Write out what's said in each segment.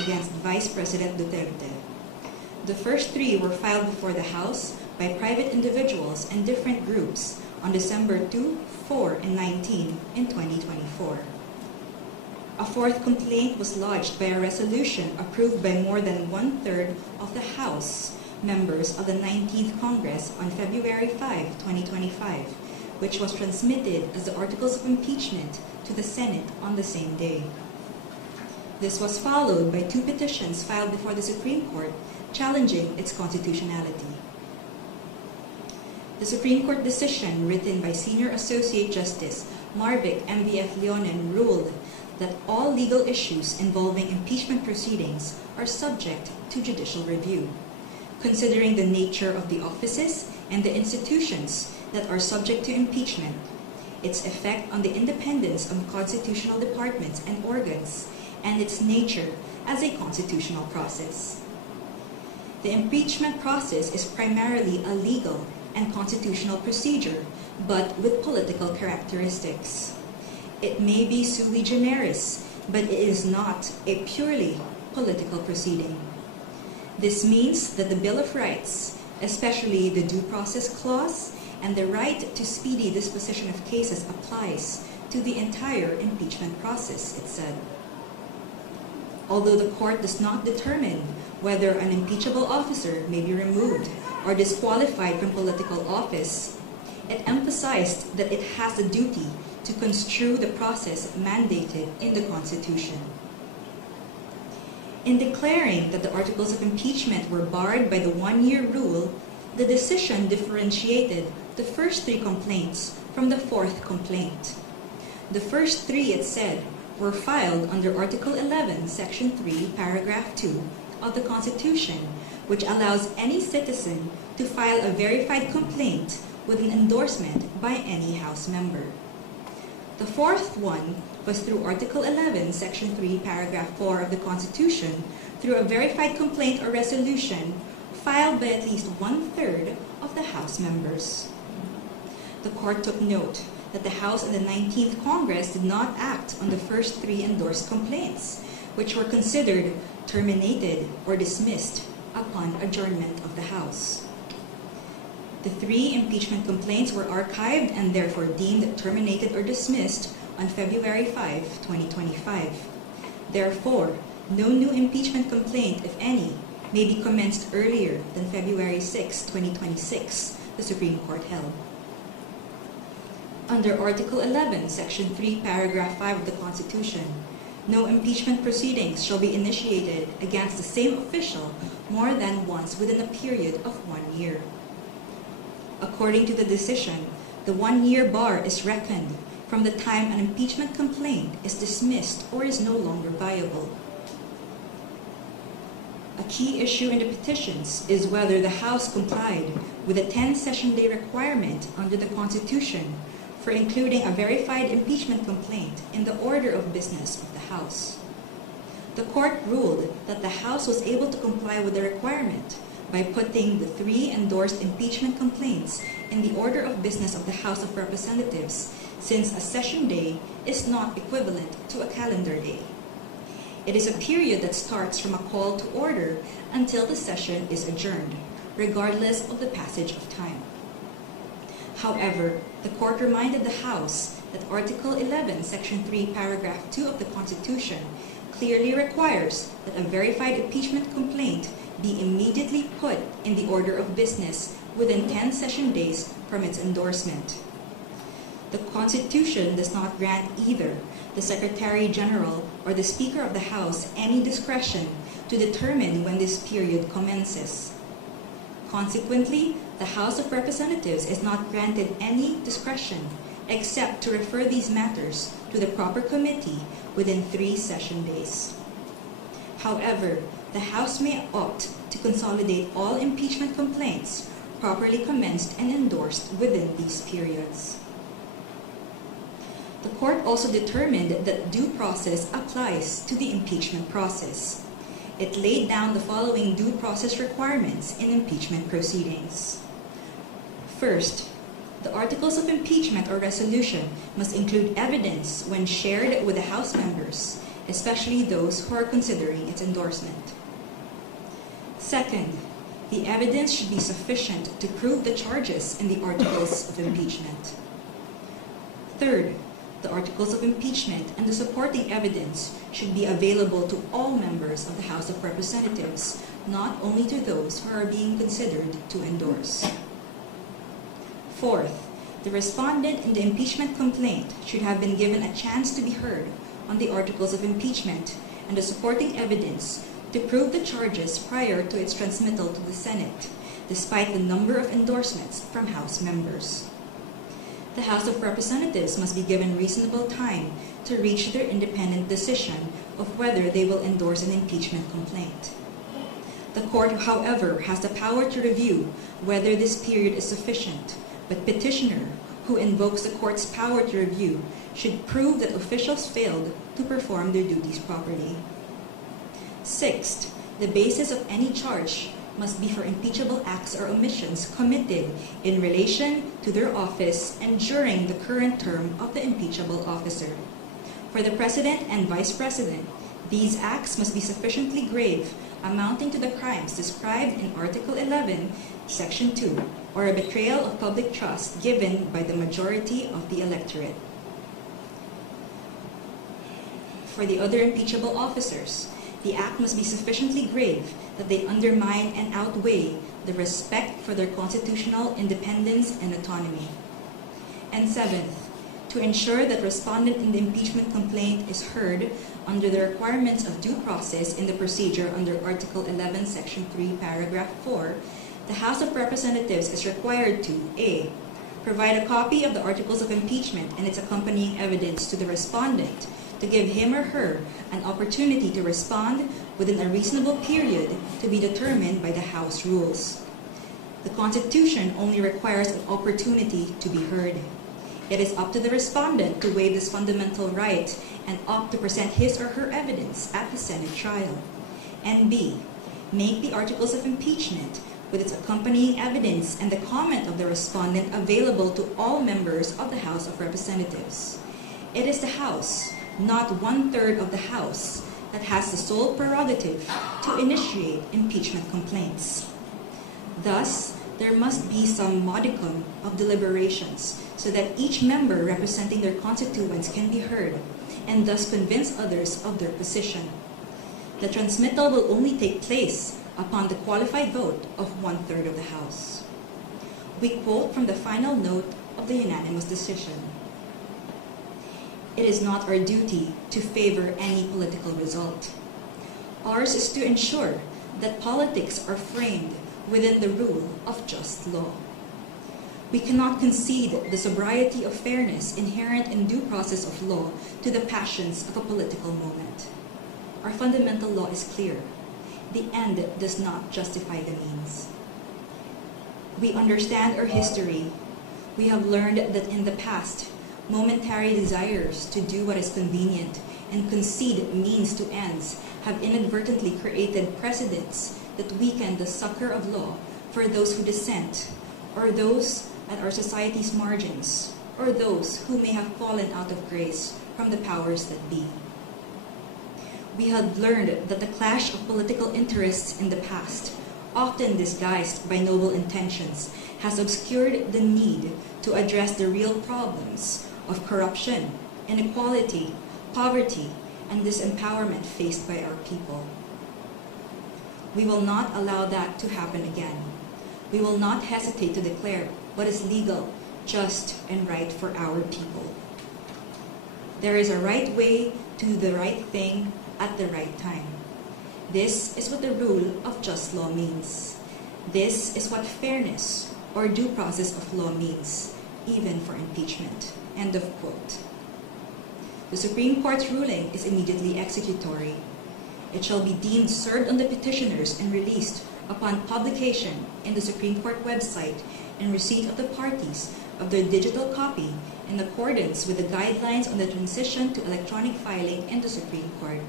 against Vice President Duterte. The first three were filed before the House by private individuals and different groups on December 2, 4, and 19 in 2024. A fourth complaint was lodged by a resolution approved by more than one-third of the House members of the 19th Congress on February 5, 2025, which was transmitted as the Articles of Impeachment to the Senate on the same day. This was followed by two petitions filed before the Supreme Court challenging its constitutionality. The Supreme Court decision written by Senior Associate Justice Marvic M.V.F. Leonen ruled that all legal issues involving impeachment proceedings are subject to judicial review, considering the nature of the offices and the institutions that are subject to impeachment, its effect on the independence of constitutional departments and organs, and its nature as a constitutional process. The impeachment process is primarily a legal and constitutional procedure, but with political characteristics. It may be sui generis, but it is not a purely political proceeding. This means that the Bill of Rights, especially the Due Process Clause and the right to speedy disposition of cases, applies to the entire impeachment process, it said. Although the court does not determine whether an impeachable officer may be removed or disqualified from political office, it emphasized that it has the duty to construe the process mandated in the Constitution. In declaring that the articles of impeachment were barred by the one-year rule, the decision differentiated the first three complaints from the fourth complaint. The first three, it said, were filed under Article 11, Section 3, Paragraph 2 of the Constitution, which allows any citizen to file a verified complaint with an endorsement by any House member. The fourth one was through Article 11, Section 3, Paragraph 4 of the Constitution, through a verified complaint or resolution filed by at least one-third of the House members. The court took note that the House and the 19th Congress did not act on the first three endorsed complaints, which were considered terminated or dismissed upon adjournment of the House. The three impeachment complaints were archived and therefore deemed terminated or dismissed on February 5, 2025. Therefore, no new impeachment complaint, if any, may be commenced earlier than February 6, 2026, the Supreme Court held. Under Article 11, Section 3, Paragraph 5 of the Constitution, no impeachment proceedings shall be initiated against the same official more than once within a period of 1 year. According to the decision, the one-year bar is reckoned from the time an impeachment complaint is dismissed or is no longer viable. A key issue in the petitions is whether the House complied with the 10-session day requirement under the Constitution for including a verified impeachment complaint in the order of business of the House. The court ruled that the House was able to comply with the requirement by putting the three endorsed impeachment complaints in the order of business of the House of Representatives, since a session day is not equivalent to a calendar day. It is a period that starts from a call to order until the session is adjourned, regardless of the passage of time. However, the court reminded the House that Article 11, Section 3, Paragraph 2 of the Constitution clearly requires that a verified impeachment complaint be immediately put in the order of business within 10 session days from its endorsement. The Constitution does not grant either the Secretary General or the Speaker of the House any discretion to determine when this period commences. Consequently, the House of Representatives is not granted any discretion except to refer these matters to the proper committee within 3 session days. However, the House may opt to consolidate all impeachment complaints properly commenced and endorsed within these periods. The court also determined that due process applies to the impeachment process. It laid down the following due process requirements in impeachment proceedings. First, the articles of impeachment or resolution must include evidence when shared with the House members especially those who are considering its endorsement. Second, the evidence should be sufficient to prove the charges in the articles of impeachment. Third, the articles of impeachment and the supporting evidence should be available to all members of the House of Representatives, not only to those who are being considered to endorse. Fourth, the respondent in the impeachment complaint should have been given a chance to be heard on the articles of impeachment and the supporting evidence to prove the charges prior to its transmittal to the Senate, despite the number of endorsements from House members. The House of Representatives must be given reasonable time to reach their independent decision of whether they will endorse an impeachment complaint. The court, however, has the power to review whether this period is sufficient, but petitioner, who invokes the court's power to review, should prove that officials failed to perform their duties properly. Sixth, the basis of any charge must be for impeachable acts or omissions committed in relation to their office and during the current term of the impeachable officer. For the President and Vice President, these acts must be sufficiently grave, amounting to the crimes described in Article 11, Section 2, or a betrayal of public trust given by the majority of the electorate. For the other impeachable officers, the act must be sufficiently grave that they undermine and outweigh the respect for their constitutional independence and autonomy. And seventh, to ensure that respondent in the impeachment complaint is heard under the requirements of due process in the procedure under Article 11, Section 3, Paragraph 4, the House of Representatives is required to A. Provide a copy of the articles of impeachment and its accompanying evidence to the respondent to give him or her an opportunity to respond within a reasonable period to be determined by the House rules. The Constitution only requires an opportunity to be heard. It is up to the respondent to waive this fundamental right and opt to present his or her evidence at the Senate trial. And B. Make the articles of impeachment with its accompanying evidence and the comment of the respondent available to all members of the House of Representatives. It is the House, not 1/3 of the House, that has the sole prerogative to initiate impeachment complaints. Thus, there must be some modicum of deliberations so that each member representing their constituents can be heard and thus convince others of their position. The transmittal will only take place upon the qualified vote of 1/3 of the House. We quote from the final note of the unanimous decision. It is not our duty to favor any political result. Ours is to ensure that politics are framed within the rule of just law. We cannot concede the sobriety of fairness inherent in due process of law to the passions of a political moment. Our fundamental law is clear. The end does not justify the means. We understand our history. We have learned that in the past, momentary desires to do what is convenient and concede means to ends have inadvertently created precedents that weaken the succor of law for those who dissent, or those at our society's margins, or those who may have fallen out of grace from the powers that be. We have learned that the clash of political interests in the past, often disguised by noble intentions, has obscured the need to address the real problems of corruption, inequality, poverty, and disempowerment faced by our people. We will not allow that to happen again. We will not hesitate to declare what is legal, just, and right for our people. There is a right way to do the right thing at the right time. This is what the rule of just law means. This is what fairness or due process of law means, even for impeachment. End of quote. The Supreme Court's ruling is immediately executory. It shall be deemed served on the petitioners and released upon publication in the Supreme Court website and receipt of the parties of their digital copy in accordance with the guidelines on the transition to electronic filing in the Supreme Court.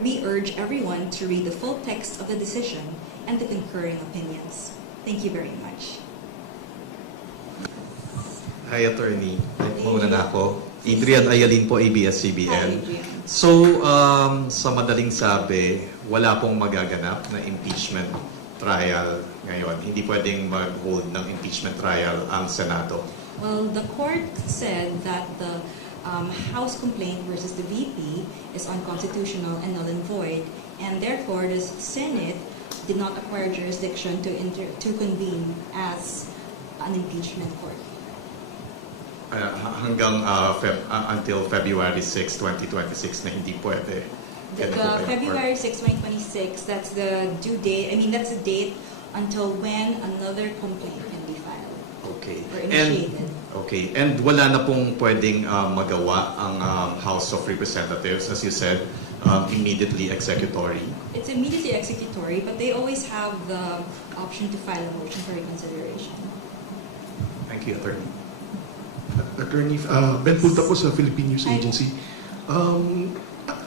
We urge everyone to read the full text of the decision and the concurring opinions. Thank you very much. Hi, Attorney. Muna na ako. Adrian Ayalin po, ABS-CBN. Hi, Adrian. So, sa madaling sabi, wala pong magaganap na impeachment trial ngayon. Hindi pwedeng mag-hold ng impeachment trial ang Senado. Well, the court said that the House complaint versus the VP is unconstitutional and null and void, and therefore the Senate did not acquire jurisdiction to convene as an impeachment court. Hanggang until February 6, 2026 na hindi pwede. The February 6, 2026, that's the due date. I mean, that's the date until when another complaint can be filed. Okay. Or initiated. And wala na pong pwedeng magawa ang House of Representatives, as you said, immediately executory. It's immediately executory, but they always have the option to file a motion for reconsideration. Thank you, Attorney. Attorney, Ben Punta po sa Philippine News Agency.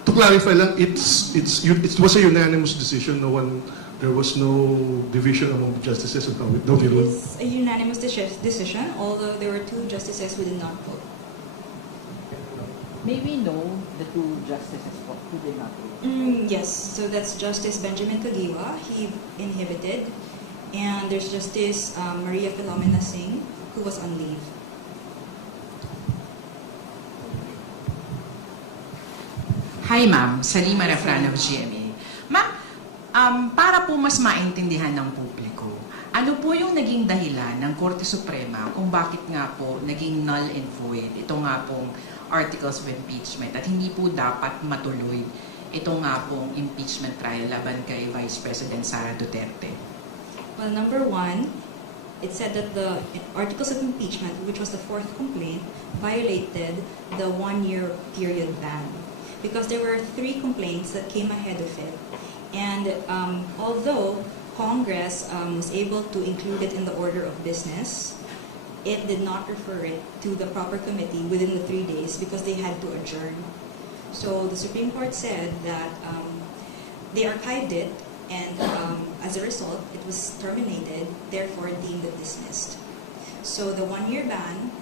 To clarify lang, it was a unanimous decision. There was no division among the justices about it. No, It is a unanimous decision, although there were 2 justices who did not vote. May we know the 2 justices who did not vote? Yes, so that's Justice Benjamin Kagiwa, he inhibited, and there's Justice Maria Philomena Singh, who was on leave. Hi ma'am, Salima Refran of GMA. Ma'am, para po mas maintindihan ng publiko, ano po yung naging dahilan ng Korte Suprema kung bakit nga po naging null and void ito nga pong articles of impeachment at hindi po dapat matuloy ito nga pong impeachment trial laban kay Vice President Sara Duterte? Well, number 1, it said that the articles of impeachment, which was the 4th complaint, violated the 1-year period ban, because there were 3 complaints that came ahead of it. And although Congress was able to include it in the order of business, it did not refer it to the proper committee within the 3 days because they had to adjourn. So the Supreme Court said that they archived it, and as a result, it was terminated, therefore deemed dismissed. So the 1-year ban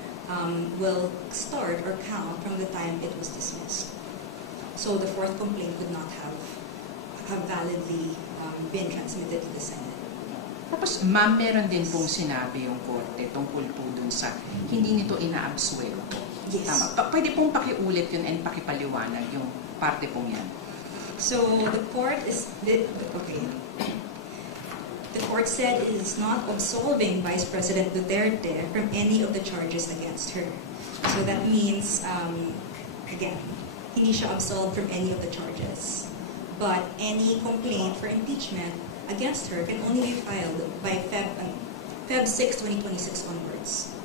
will start or count from the time it was dismissed. So the 4th complaint could not have validly been transmitted to the Senate. Tapos ma'am, meron din pong sinabi yung Korte tungkol po dun sa hindi nito ina-absuelto. Yes. Tama. Pwede pong pakiulit yun and pakipaliwanag yung parte pong yan. So the court The court said it is not absolving Vice President Duterte from any of the charges against her. So that means, again, hindi siya absolved from any of the charges. But any complaint for impeachment against her can only be filed by Feb 6, 2026 onwards.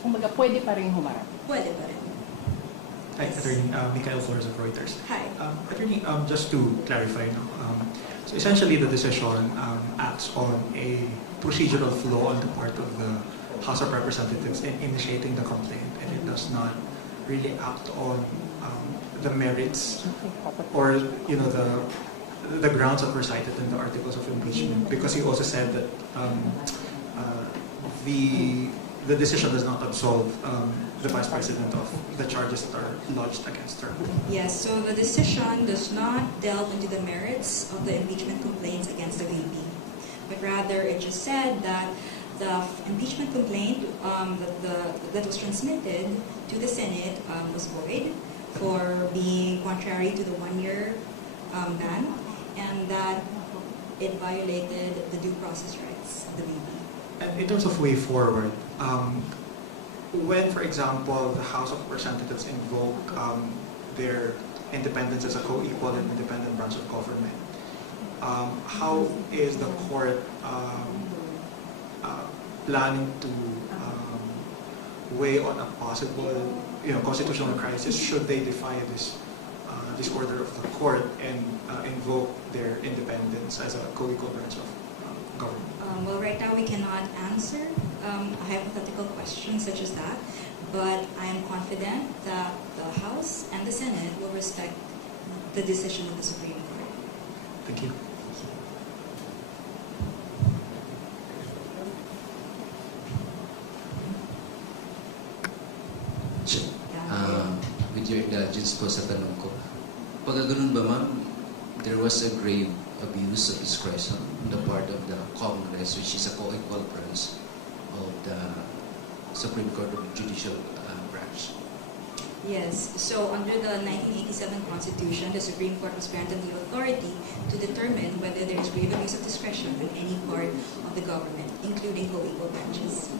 So pwede pa rin humarap? Pwede pa rin. Hi, Attorney Mikael Flores of Reuters. Hi. Attorney, just to clarify, so essentially the decision acts on a procedural flaw on the part of the House of Representatives in initiating the complaint, and it does not really act on the merits or the grounds that were cited in the articles of impeachment, because he also said that the decision does not absolve the Vice President of the charges that are lodged against her. Yes, so the decision does not delve into the merits of the impeachment complaints against the VP, but rather it just said that the impeachment complaint that was transmitted to the Senate was void for being contrary to the 1-year ban, and that it violated the due process rights of the VP. And in terms of way forward, when, for example, the House of Representatives invoke their independence as a co-equal and independent branch of government, how is the court planning to weigh on a possible, constitutional crisis should they defy this order of the court and invoke their independence as a co-equal branch of government? Well, right now we cannot answer a hypothetical question such as that, but I am confident that the House and the Senate will respect the decision of the Supreme Court. Thank you. With your indulgence po sa tanong ko, Pag ganun ba, ma'am, there was a grave abuse of discretion on the part of the Congress, which is a co-equal branch of the Supreme Court of Judicial Branch. Yes, so under the 1987 Constitution, the Supreme Court was granted the authority to determine whether there is grave abuse of discretion on any part of the government, including co-equal branches.